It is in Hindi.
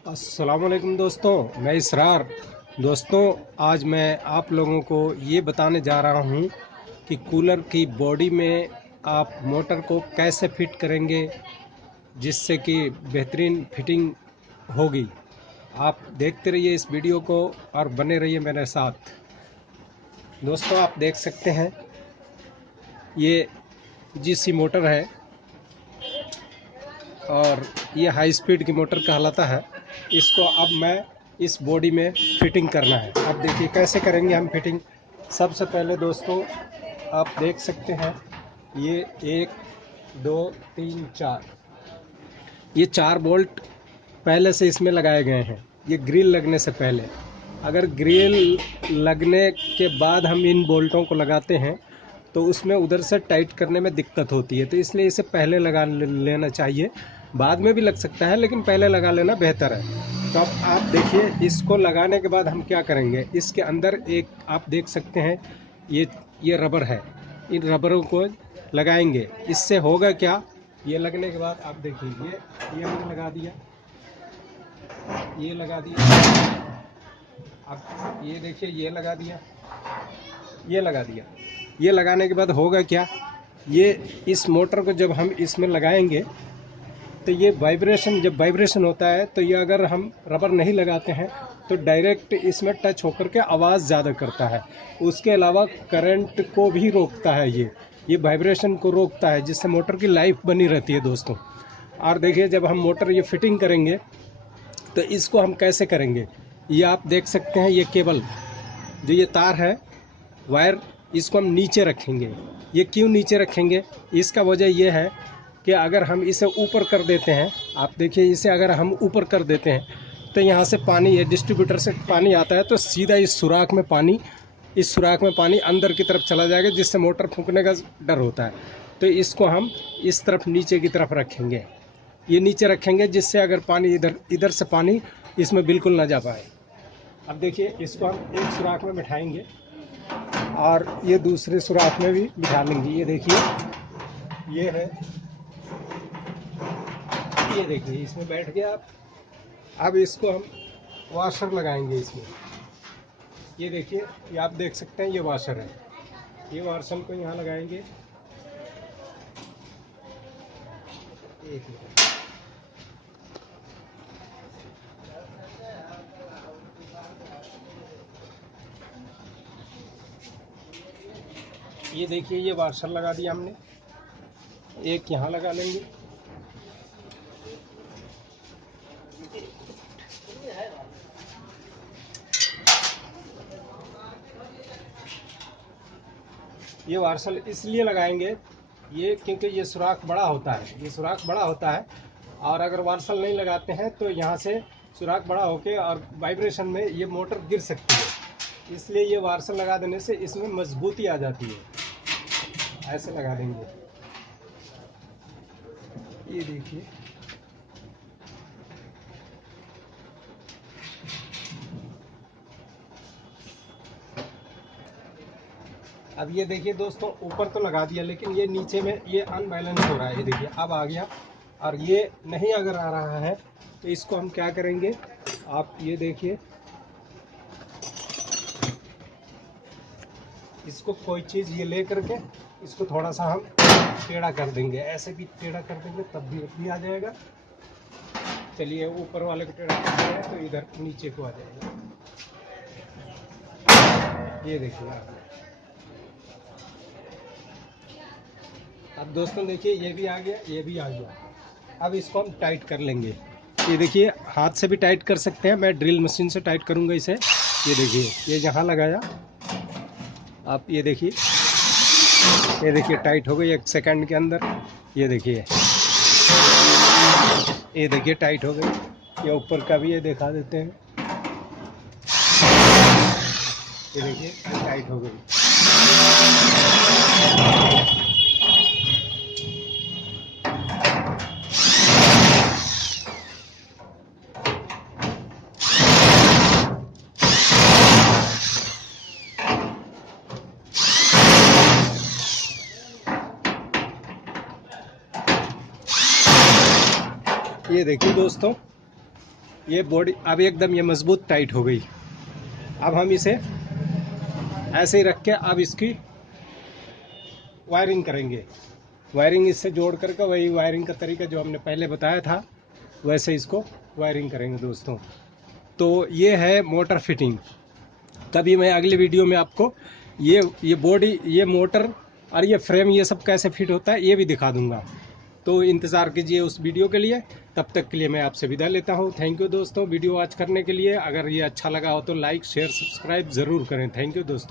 अस्सलाम वालेकुम दोस्तों, मैं इसरार। दोस्तों, आज मैं आप लोगों को ये बताने जा रहा हूँ कि कूलर की बॉडी में आप मोटर को कैसे फिट करेंगे जिससे कि बेहतरीन फिटिंग होगी। आप देखते रहिए इस वीडियो को और बने रहिए मेरे साथ। दोस्तों, आप देख सकते हैं ये जीसी मोटर है और ये हाई स्पीड की मोटर कहलाता है। इसको अब मैं इस बॉडी में फिटिंग करना है। अब देखिए कैसे करेंगे हम फिटिंग। सबसे पहले दोस्तों, आप देख सकते हैं ये 1 2 3 4, ये 4 बोल्ट पहले से इसमें लगाए गए हैं। ये ग्रिल लगने से पहले, अगर ग्रिल लगने के बाद हम इन बोल्टों को लगाते हैं तो उसमें उधर से टाइट करने में दिक्कत होती है, तो इसलिए इसे पहले लगा लेना चाहिए। बाद में भी लग सकता है लेकिन पहले लगा लेना बेहतर है। तो अब आप देखिए, इसको लगाने के बाद हम क्या करेंगे। इसके अंदर एक आप देख सकते हैं ये रबर है। इन रबरों को लगाएंगे। इससे होगा क्या, ये लगने के बाद आप देखिए ये हमने लगा दिया, ये लगा दिया। अब ये देखिए ये लगा दिया, ये लगा दिया। ये लगाने के बाद होगा क्या, ये इस मोटर को जब हम इसमें लगाएंगे तो ये जब वाइब्रेशन होता है तो ये अगर हम रबर नहीं लगाते हैं तो डायरेक्ट इसमें टच होकर के आवाज़ ज़्यादा करता है। उसके अलावा करंट को भी रोकता है, ये वाइब्रेशन को रोकता है, जिससे मोटर की लाइफ बनी रहती है दोस्तों। और देखिए, जब हम मोटर ये फिटिंग करेंगे तो इसको हम कैसे करेंगे। ये आप देख सकते हैं, ये केबल जो ये तार है, वायर, इसको हम नीचे रखेंगे। ये क्यों नीचे रखेंगे, इसका वजह ये है कि अगर हम इसे ऊपर कर देते हैं, आप देखिए इसे अगर हम ऊपर कर देते हैं तो यहाँ से पानी, ये डिस्ट्रीब्यूटर से पानी आता है तो सीधा इस सुराख में पानी अंदर की तरफ चला जाएगा, जिससे मोटर फूंकने का डर होता है। तो इसको हम इस तरफ नीचे की तरफ रखेंगे, ये नीचे रखेंगे, जिससे अगर पानी इधर से पानी इसमें बिल्कुल ना जा पाए। अब देखिए, इसको हम एक सुराख में बिठाएंगे और ये दूसरे सुराख में भी बिठा लेंगे। ये देखिए ये है, ये देखिए इसमें बैठ गया। अब इसको हम वॉशर लगाएंगे इसमें। ये देखिए, ये आप देख सकते हैं ये वॉशर है। ये वॉशर को यहाँ लगाएंगे। एक मिनट, ये देखिए ये वॉशर लगा दिया हमने। एक यहाँ लगा लेंगे। ये वार्सल इसलिए लगाएंगे, ये क्योंकि ये सुराख बड़ा होता है, ये सुराख बड़ा होता है। और अगर वार्सल नहीं लगाते हैं तो यहाँ से सुराख बड़ा होके और वाइब्रेशन में ये मोटर गिर सकती है। इसलिए ये वार्सल लगा देने से इसमें मजबूती आ जाती है। ऐसे लगा देंगे। ये देखिए, अब ये देखिए दोस्तों, ऊपर तो लगा दिया लेकिन ये नीचे में ये अनबैलेंस हो रहा है। ये देखिए अब आ गया। और ये नहीं अगर आ रहा है तो इसको हम क्या करेंगे, आप ये देखिए, इसको कोई चीज़ ये ले करके इसको थोड़ा सा हम टेढ़ा कर देंगे। ऐसे भी टेढ़ा कर देंगे तब भी आ जाएगा। चलिए, ऊपर वाले को टेढ़ा कर देंगे तो इधर नीचे को आ जाएगा। ये देखिए आप। अब दोस्तों देखिए, ये भी आ गया, ये भी आ गया। अब इसको हम टाइट कर लेंगे। ये देखिए, हाथ से भी टाइट कर सकते हैं, मैं ड्रिल मशीन से टाइट करूंगा इसे। ये देखिए, ये यहाँ लगाया, आप ये देखिए, ये देखिए टाइट हो गई 1 सेकंड के अंदर। ये देखिए, ये देखिए टाइट हो गई। ये ऊपर का भी ये दिखा देते हैं। ये देखिए टाइट हो गई। ये देखिए दोस्तों, ये बॉडी अब एकदम ये मजबूत टाइट हो गई। अब हम इसे ऐसे ही रख के अब इसकी वायरिंग करेंगे। वायरिंग इससे जोड़ करके वही वायरिंग का तरीका जो हमने पहले बताया था वैसे इसको वायरिंग करेंगे दोस्तों। तो ये है मोटर फिटिंग। कभी मैं अगले वीडियो में आपको ये बॉडी, ये मोटर और ये फ्रेम, ये सब कैसे फिट होता है ये भी दिखा दूंगा। तो इंतज़ार कीजिए उस वीडियो के लिए। तब तक के लिए मैं आपसे विदा लेता हूँ। थैंक यू दोस्तों वीडियो वॉच करने के लिए। अगर ये अच्छा लगा हो तो लाइक शेयर सब्सक्राइब ज़रूर करें। थैंक यू दोस्तों।